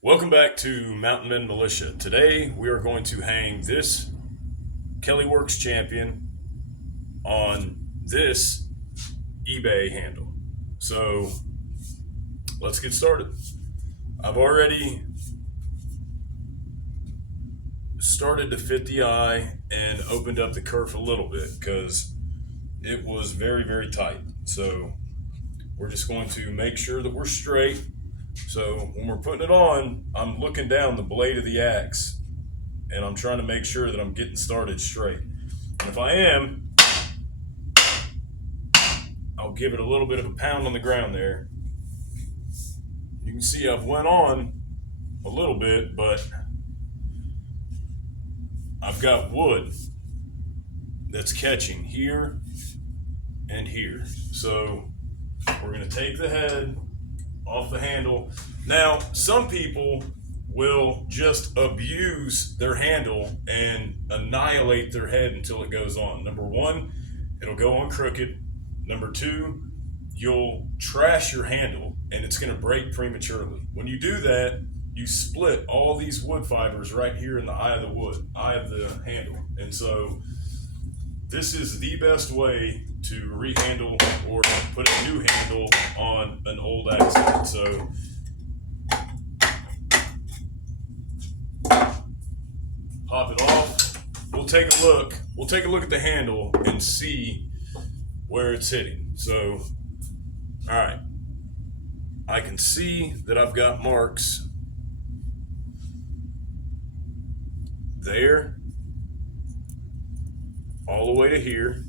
Welcome back to Mountain Men Militia. Today we are going to hang this Kelly Works Champion on this eBay handle. So let's get started. I've already started to fit the eye and opened up the kerf a little bit because it was very tight. So we're just going to make sure that we're straight. So when we're putting it on, I'm looking down the blade of the axe and I'm trying to make sure that I'm getting started straight. And if I am, I'll give it a little bit of a pound on the ground there. You can see I've went on a little bit, but I've got wood that's catching here and here. So we're going to take the head off the handle. Now, some people will just abuse their handle and annihilate their head until it goes on. Number one, it'll go on crooked. Number two, you'll trash your handle and it's going to break prematurely. When you do that, you split all these wood fibers right here in the eye of the handle. And so this is the best way to rehandle or put a new handle on an old axe head. So pop it off. We'll take a look. We'll take a look at the handle and see where it's hitting. So, all right. I can see that I've got marks there, all the way to here,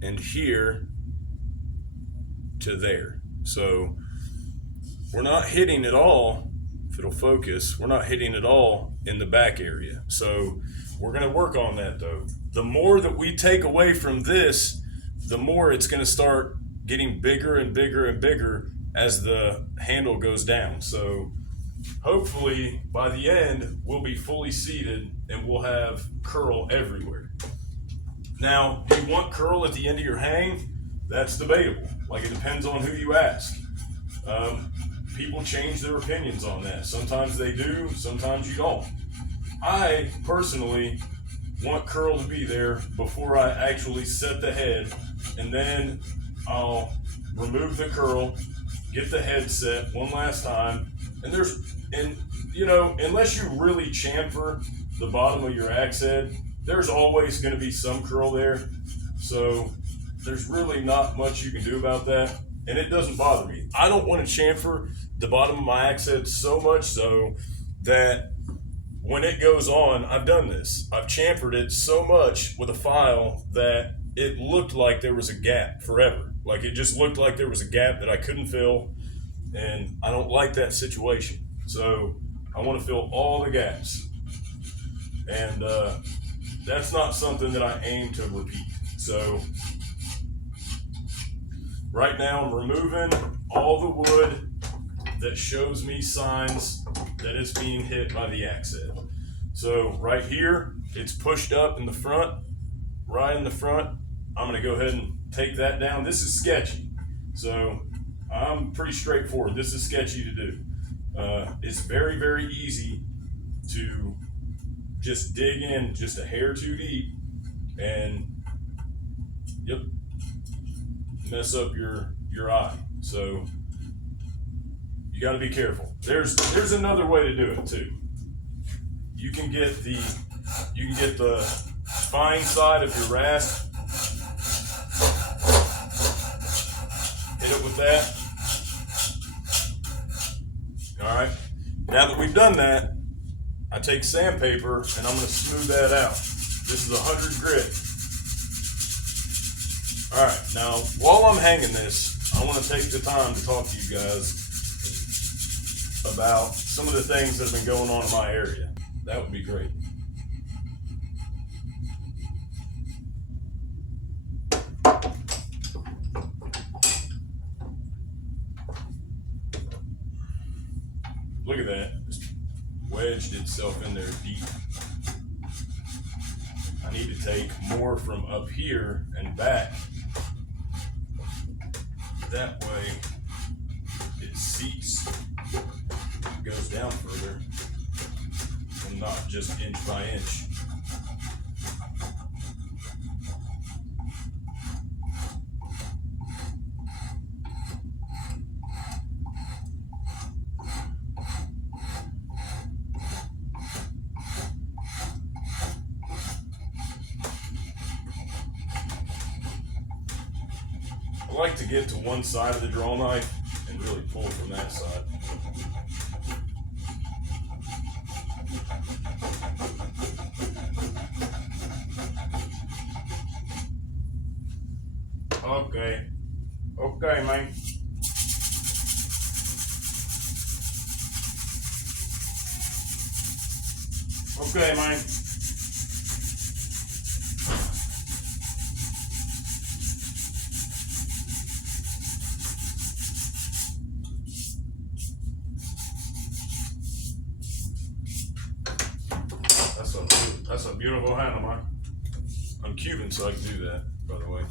and here to there. So we're not hitting it all, if it'll focus, we're not hitting it all in the back area. So we're going to work on that though. The more that we take away from this, the more it's going to start getting bigger and bigger and bigger as the handle goes down. So hopefully by the end we'll be fully seated and we'll have curl everywhere. Now, do you want curl at the end of your hang? That's debatable. Like, it depends on who you ask. People change their opinions on that. Sometimes they do, sometimes you don't. I personally want curl to be there before I actually set the head, and then I'll remove the curl, get the head set one last time, and you know, unless you really chamfer the bottom of your axe head, there's always going to be some curl there. So there's really not much you can do about that, and it doesn't bother me. I don't want to chamfer the bottom of my axe head so much so that when it goes on, I've done this. I've chamfered it so much with a file that it looked like there was a gap forever. Like, it just looked like there was a gap that I couldn't fill, and I don't like that situation. So I want to fill all the gaps. And that's not something that I aim to repeat. So right now I'm removing all the wood that shows me signs that it's being hit by the axe head. So right here, it's pushed up in the front, right in the front. I'm gonna go ahead and take that down. This is sketchy. So I'm pretty straightforward. This is sketchy to do. It's very easy to just dig in just a hair too deep and mess up your eye. So you got to be careful. There's another way to do it too. You can get the spine side of your rasp, hit it with that. All right. Now that we've done that, I take sandpaper and I'm going to smooth that out. This is 100 grit. All right, now while I'm hanging this, I want to take the time to talk to you guys about some of the things that have been going on in my area. That would be great. Look at that. Wedged itself in there deep. I need to take more from up here and back. That way it seats and not just inch by inch. I like to get to one side of the draw knife and really pull from that side. Okay, man. Okay, man. That's a beautiful handle, man. I'm Cuban, so I can do that, by the way.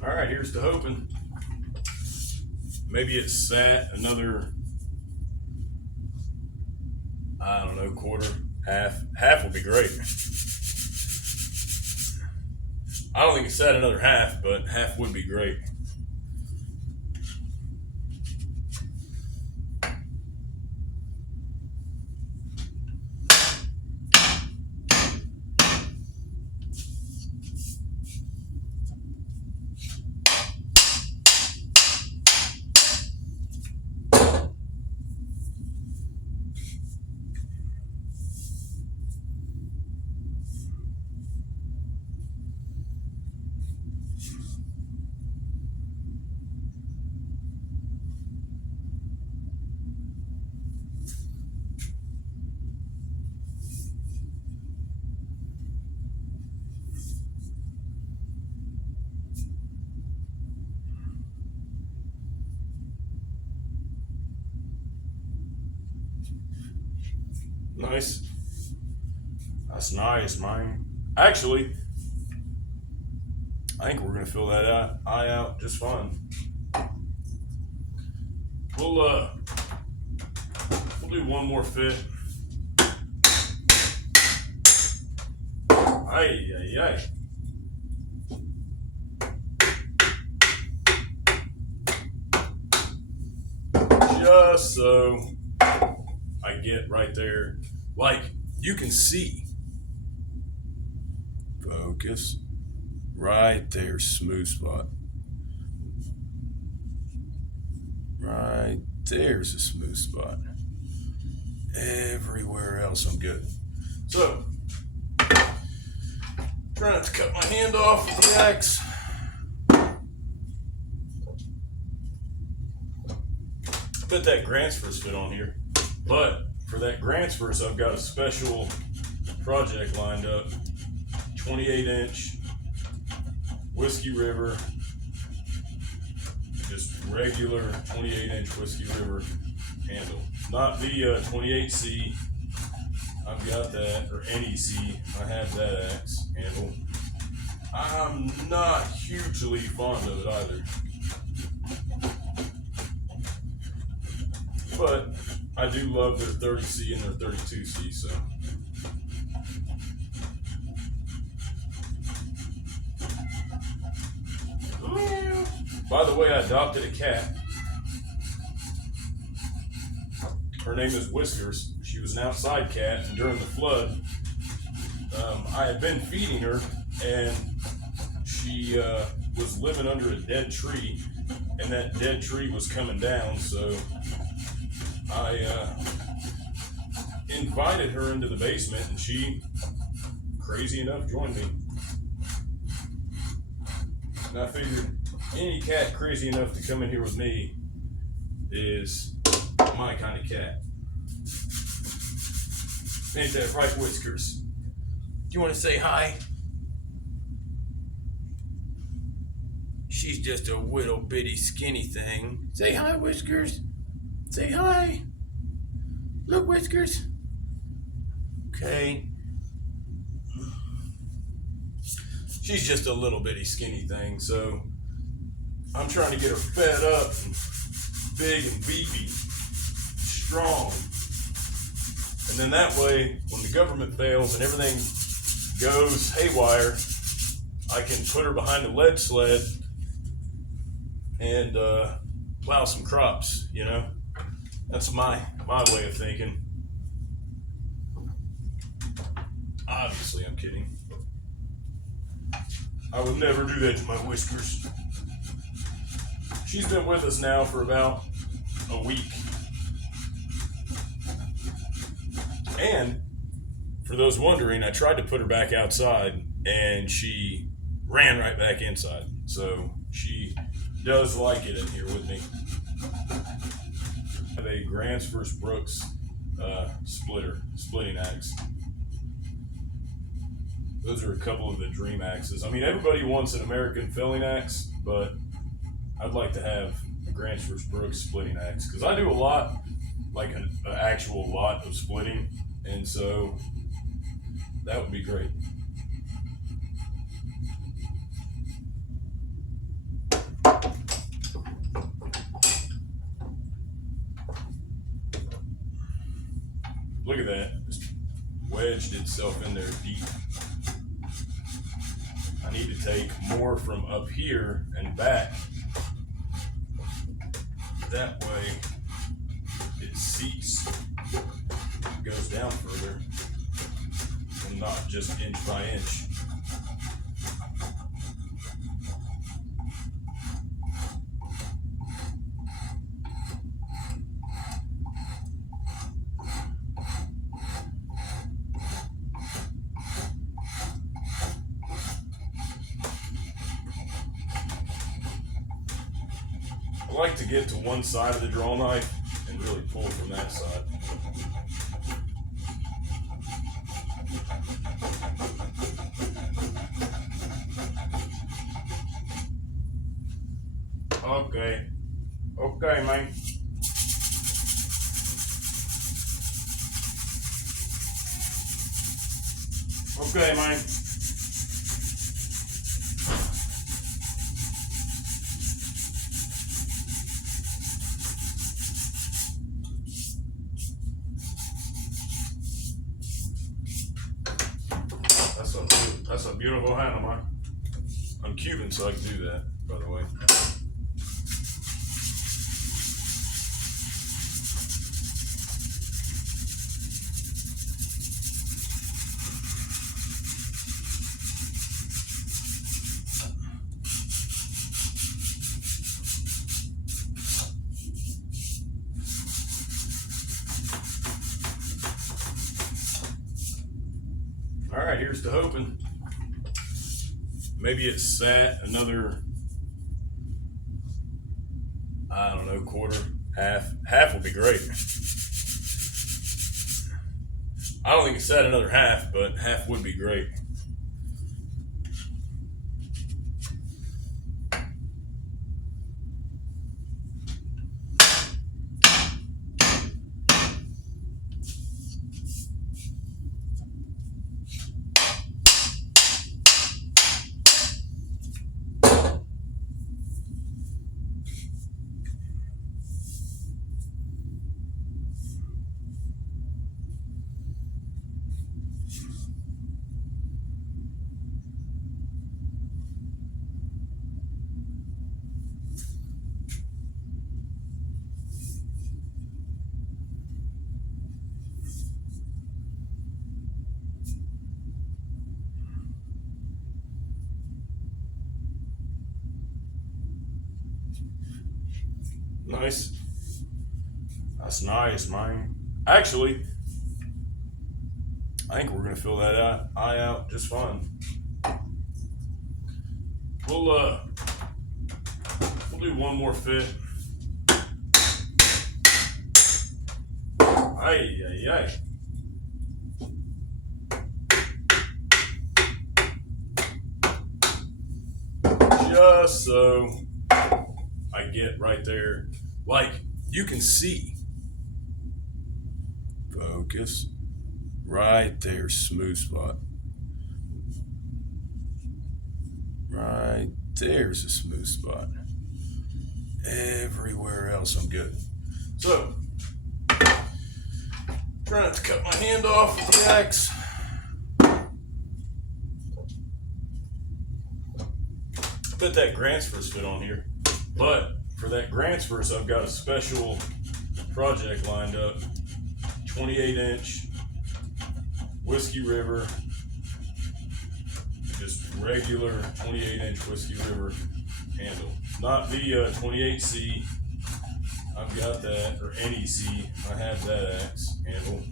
All right, here's to hoping. Maybe it sat another, I don't know, quarter, half. Half would be great. I don't think it sat another half, but half would be great. Nice. That's nice, man. Actually, I think we're gonna fill that eye out just fine. We'll do one more fit. Ay, ay, ay. Just so I get right there. Like, you can see. Focus. Right there, smooth spot. Right there's a smooth spot. Everywhere else I'm good. So, try not to cut my hand off with the axe. I bet that Gransfors fit on here. But for that Gransfors, I've got a special project lined up. 28-inch Whiskey River. Just regular 28-inch Whiskey River handle. Not the 28C. I've got that, or NEC. I have that axe handle. I'm not hugely fond of it either. But I do love their 30C and their 32C, so. By the way, I adopted a cat. Her name is Whiskers. She was an outside cat, and during the flood, I had been feeding her, and she was living under a dead tree, and that dead tree was coming down, so I invited her into the basement, and she, crazy enough, joined me. And I figured any cat crazy enough to come in here with me is my kind of cat. Ain't that right, Whiskers? Do you want to say hi? She's just a little bitty skinny thing. Say hi, Whiskers. Say hi. Look, Whiskers. Okay. She's just a little bitty skinny thing, so I'm trying to get her fed up and big and beefy, strong. And then that way, when the government fails and everything goes haywire, I can put her behind a lead sled and plow some crops, you know? That's my way of thinking. Obviously, I'm kidding. I would never do that to my Whiskers. She's been with us now for about a week. And for those wondering, I tried to put her back outside and she ran right back inside. So she does like it in here with me. I have a Grants vs. Brooks splitting axe. Those are a couple of the dream axes. I mean, everybody wants an American felling axe, but I'd like to have a Grants vs. Brooks splitting axe because I do a lot, like an actual lot of splitting, and so that would be great. Look at that, just wedged itself in there deep. I need to take more from up here and back. That way it seats, goes down further, and not just inch by inch. I like to get to one side of the draw knife and really pull from that side. Okay. Okay, man. Okay, man. That's a beautiful handle, man. I'm Cuban, so I can do that, by the way. All right, here's to hoping. Maybe it sat another, I don't know, quarter, half. Half would be great. I don't think it sat another half, but half would be great. Nice. That's nice, man. Actually, I think we're gonna fill that eye out just fine. We'll do one more fit. Ay, ay, ay. just so I get right there. Like, you can see. Focus. Right there, smooth spot. Right there's a smooth spot. Everywhere else I'm good. So, try not to cut my hand off with the axe. Bet that Gransfors fit on here. But for that Gransfors, I've got a special project lined up. 28-inch Whiskey River. Just regular 28-inch Whiskey River handle. Not the 28C. I've got that, or NEC. I have that axe handle.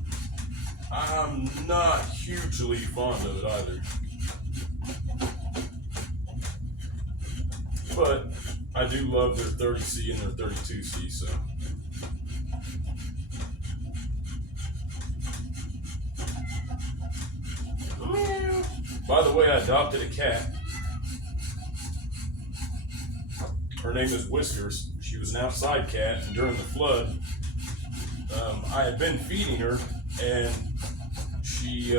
I'm not hugely fond of it either. But I do love their 30C and their 32C, so. By the way, I adopted a cat. Her name is Whiskers. She was an outside cat, and during the flood, I had been feeding her, and she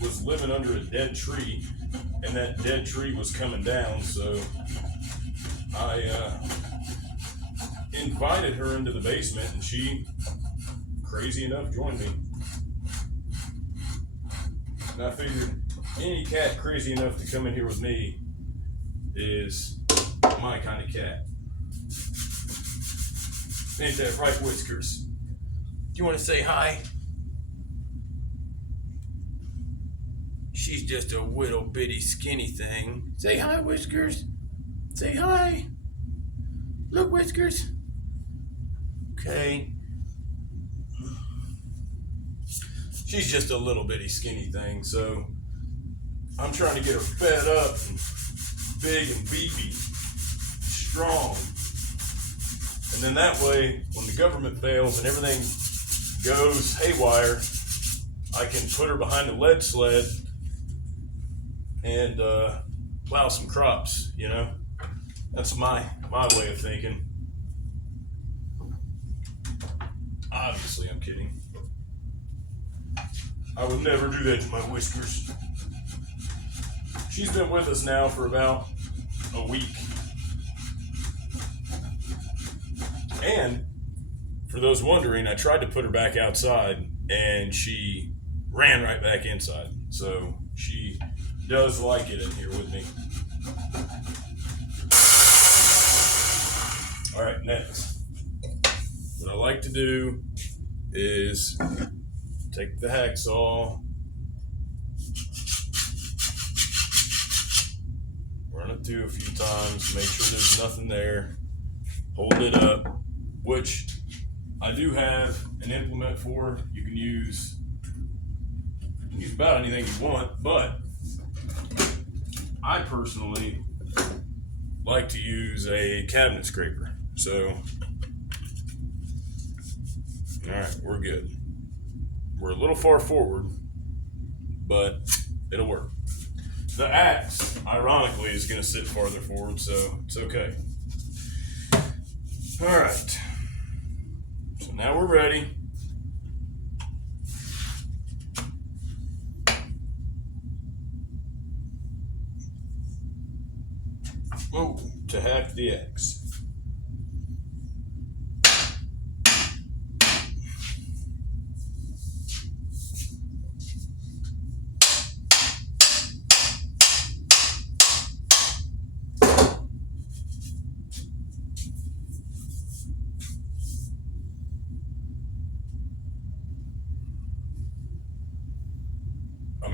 was living under a dead tree, and that dead tree was coming down, so I invited her into the basement, and she, crazy enough, joined me. And I figured any cat crazy enough to come in here with me is my kind of cat. Ain't that right, Whiskers? Do you want to say hi? She's just a little bitty skinny thing. Say hi, Whiskers. Say hi. Look, Whiskers. Okay. She's just a little bitty skinny thing, so I'm trying to get her fed up and big and beefy, strong. And then that way, when the government fails and everything goes haywire, I can put her behind a lead sled and plow some crops, you know? That's my way of thinking. Obviously, I'm kidding. I would never do that to my Whiskers. She's been with us now for about a week. And for those wondering, I tried to put her back outside and she ran right back inside. So she does like it in here with me. All right, next. What I like to do is take the hacksaw, run it through a few times, make sure there's nothing there, hold it up, which I do have an implement for. You can use about anything you want, but I personally like to use a cabinet scraper. So, all right, we're good. We're a little far forward, but it'll work. The axe, ironically, is going to sit farther forward, so it's okay. All right. So now we're ready. Oh, to hack the axe.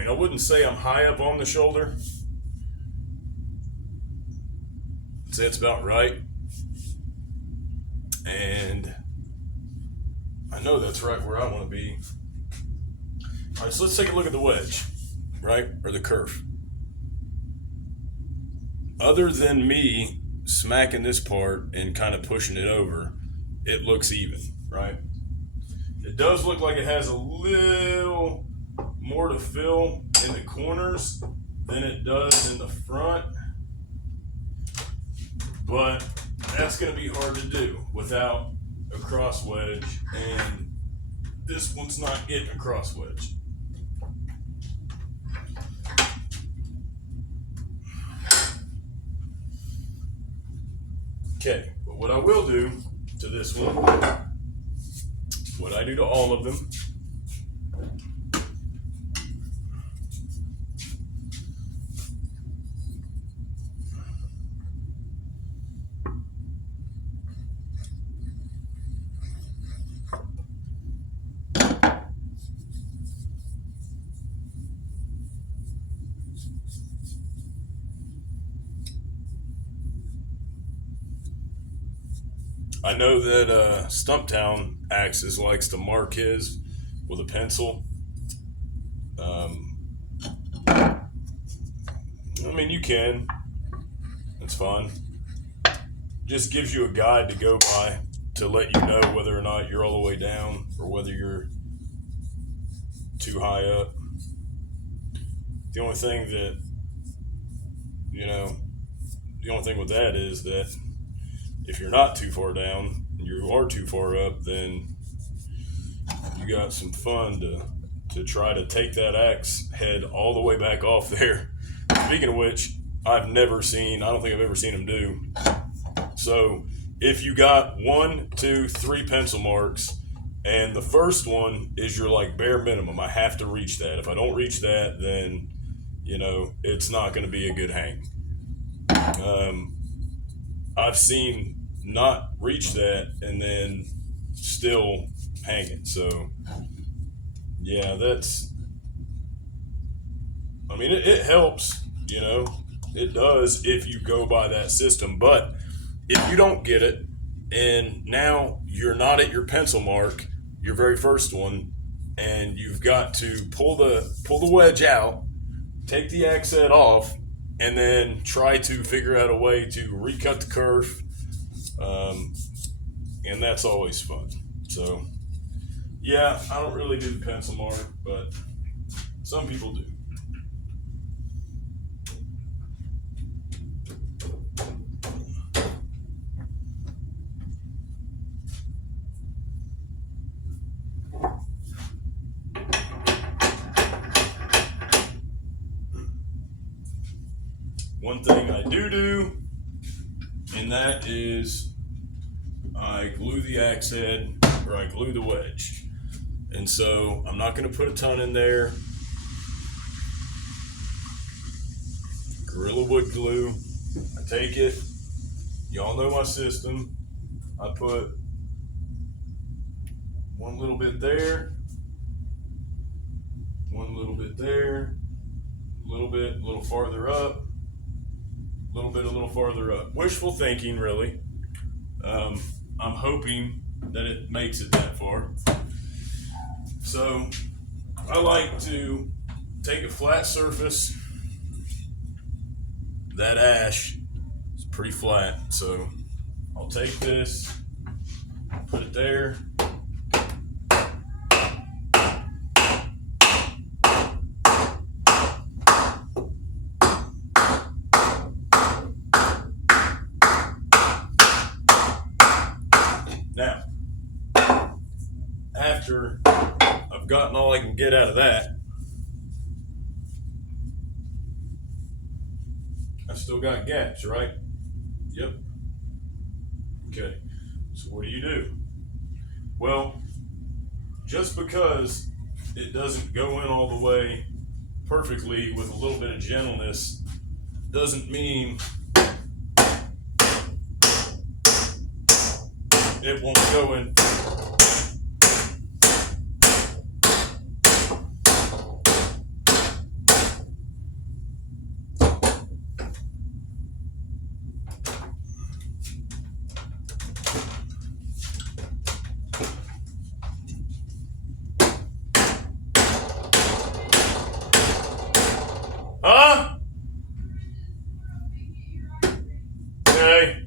I wouldn't say I'm high up on the shoulder. I'd say it's about right. And I know that's right where I want to be. All right, so let's take a look at the wedge, right? Or the kerf. Other than me smacking this part and kind of pushing it over, it looks even, right? It does look like it has a little more to fill in the corners than it does in the front. but that's going to be hard to do without a cross wedge, and this one's not getting a cross wedge. Okay, but what I will do to this one, what I do to all of them, I know that Stumptown Axes likes to mark his with a pencil. I mean, you can. It's fun. Just gives you a guide to go by to let you know whether or not you're all the way down or whether you're too high up. The only thing that, the only thing with that is that if you're not too far down and you are too far up, then you got some fun to try to take that axe head all the way back off there. Speaking of which, I don't think I've ever seen them do. So if you got 1, 2, 3 pencil marks, and the first one is your like bare minimum, I have to reach that. If I don't reach that, then, it's not going to be a good hang. I've seen not reach that and then still hang it. So yeah, it helps, it does if you go by that system. But if you don't get it and now you're not at your pencil mark, your very first one, and you've got to pull the wedge out, take the axe head off, and then try to figure out a way to recut the kerf. And that's always fun. So yeah, I don't really do the pencil mark, but some people do. One thing I do, and that is I glue the axe head, or I glue the wedge. And so I'm not going to put a ton in there. Gorilla Wood glue. I take it. Y'all know my system. I put one little bit there, one little bit there, a little farther up, a little farther up. Wishful thinking, really. I'm hoping that it makes it that far. So I like to take a flat surface. That ash is pretty flat, so I'll take this, put it there. Now, after I've gotten all I can get out of that, I've still got gaps, right? Yep. Okay, so what do? Well, just because it doesn't go in all the way perfectly with a little bit of gentleness doesn't mean it won't go in. Huh? Okay.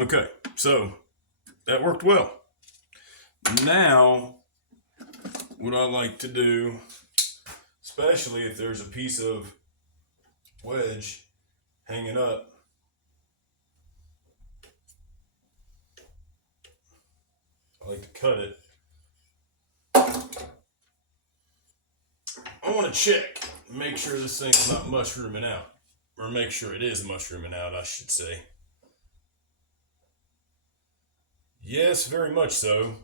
Okay, so that worked well. Now, what I like to do, especially if there's a piece of wedge hanging up, I like to cut it. I want to check, make sure this thing's not mushrooming out, or make sure it is mushrooming out, I should say. Yes, very much so.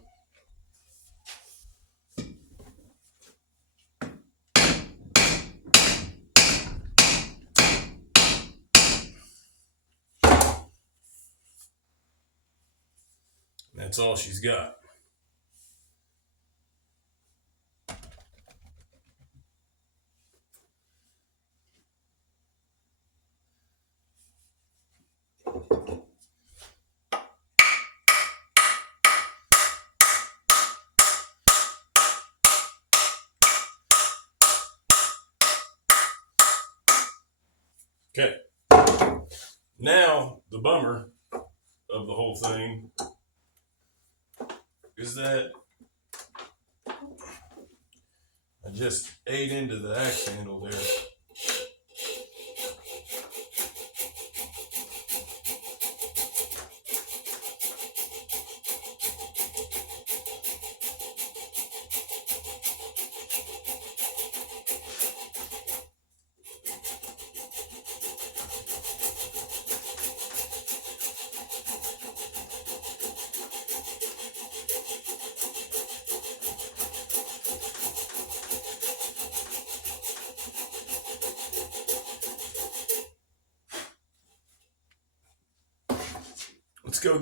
That's all she's got. Okay. Now, the bummer of the whole thing is that I just ate into the axe handle there.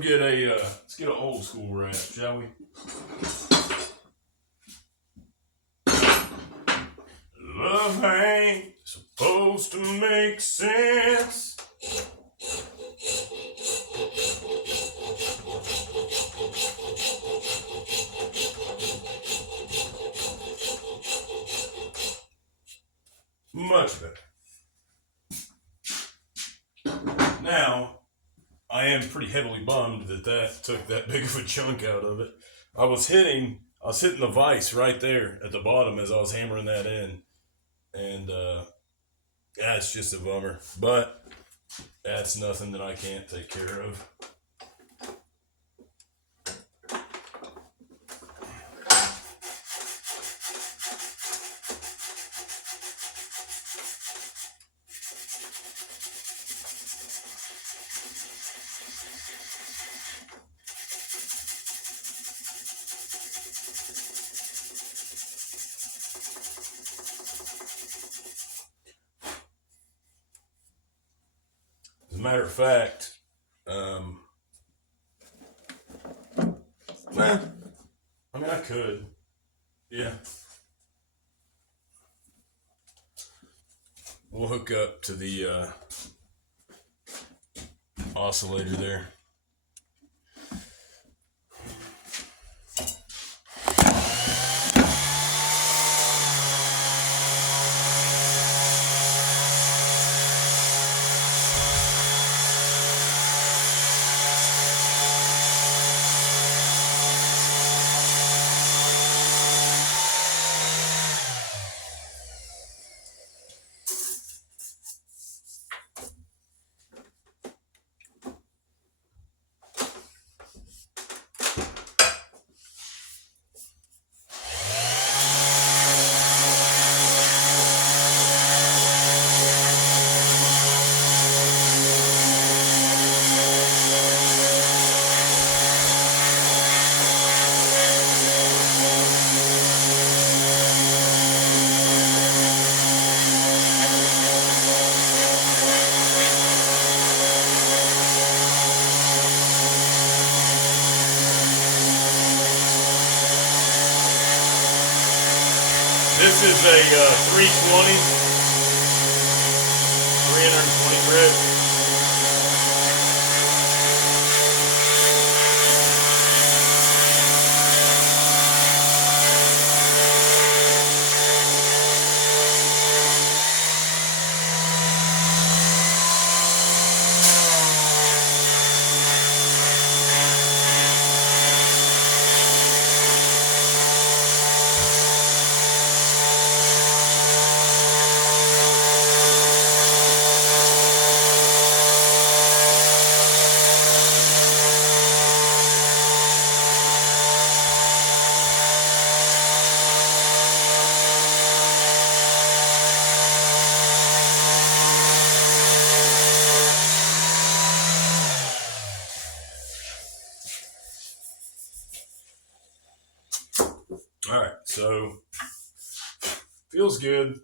Let's get an old school wrap, shall we? Love ain't supposed to make sense. Much better. Now, I am pretty heavily bummed that took that big of a chunk out of it. I was hitting the vise right there at the bottom as I was hammering that in. And yeah, it's just a bummer. But that's nothing that I can't take care of. As a matter of fact, I mean, I could. Yeah. We'll hook up to the oscillator there. This is a 320 grit. All right, so feels good.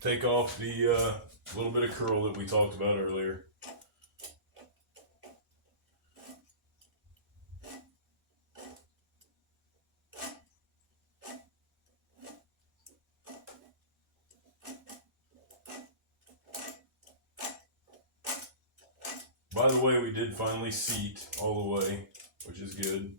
Take off the little bit of curl that we talked about earlier. By the way, we did finally seat all the way, which is good.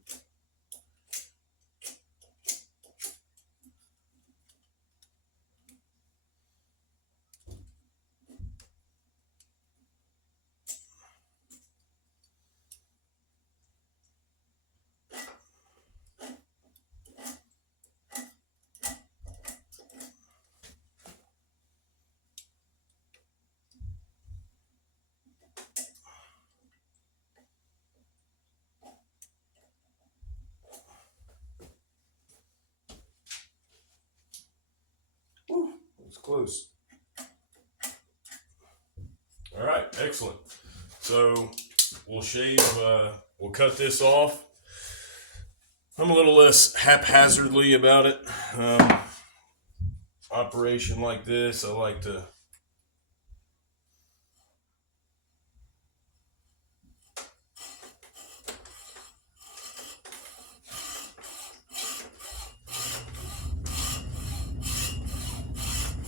Whew, that was close. All right, excellent. So we'll shave, we'll cut this off. I'm a little less haphazardly about it. Operation like this, I like to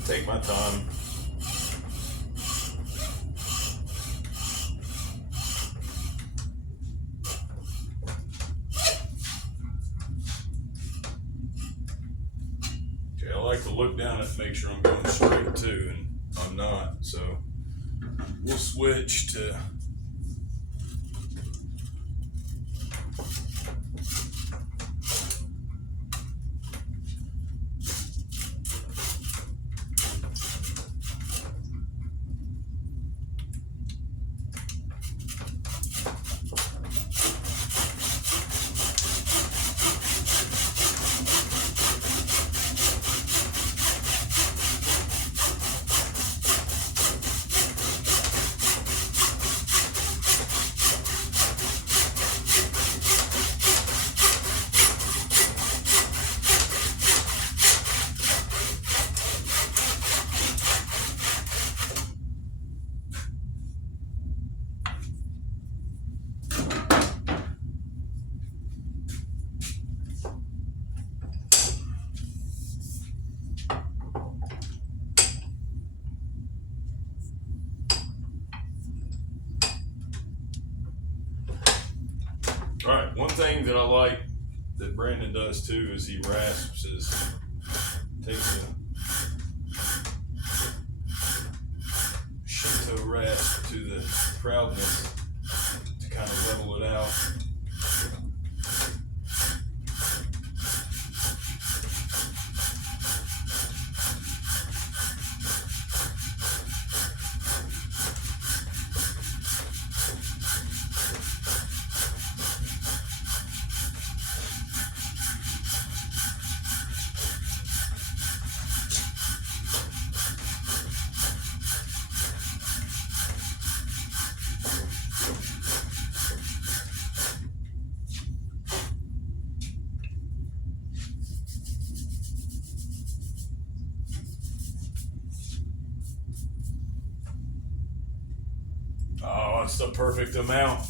take my time. Okay, I like to look down and make sure I'm going straight too, and I'm not. So we'll switch to all right, one thing that I like that Brandon does too is he rasps takes a Shinto rasp to the proudness to kind of level it out. Oh, it's the perfect amount.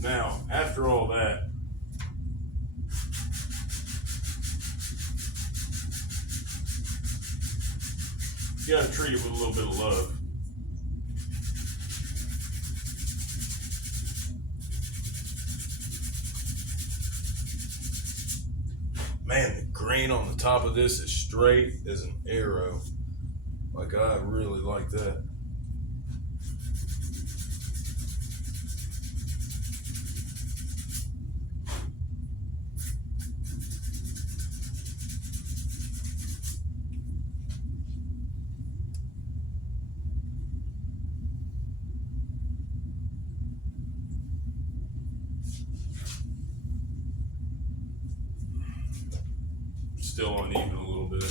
Now, after all that, You gotta treat it with a little bit of love. Man, the grain on the top of this is straight as an arrow. Like, I really like that. Still uneven a little bit.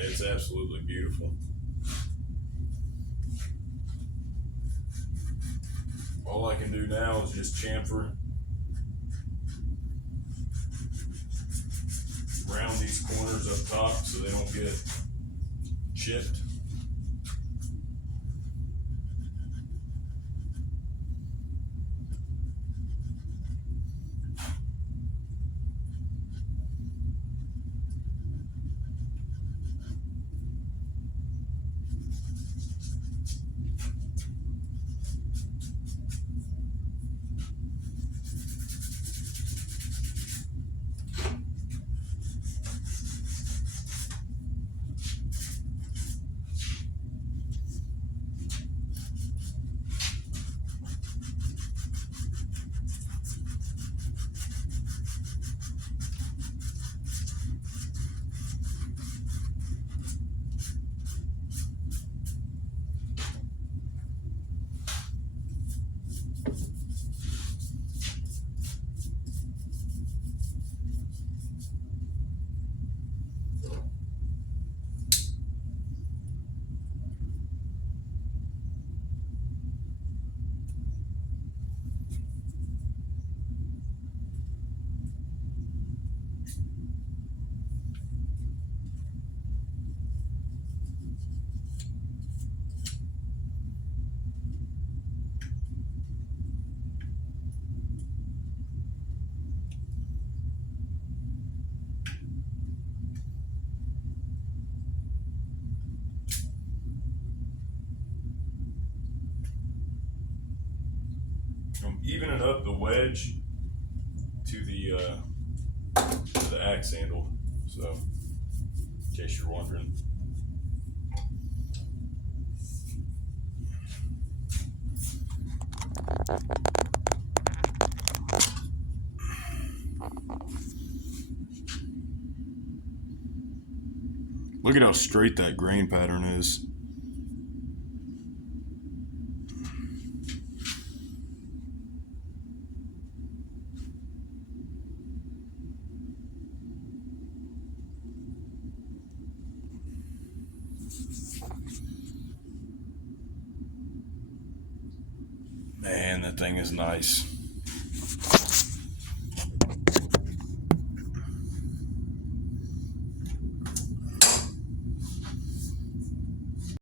It's absolutely beautiful. All I can do now is just chamfer around these corners up top so they don't get chipped. I'm evening up the wedge to the axe handle. So, in case you're wondering. Look at how straight that grain pattern is. Man, that thing is nice.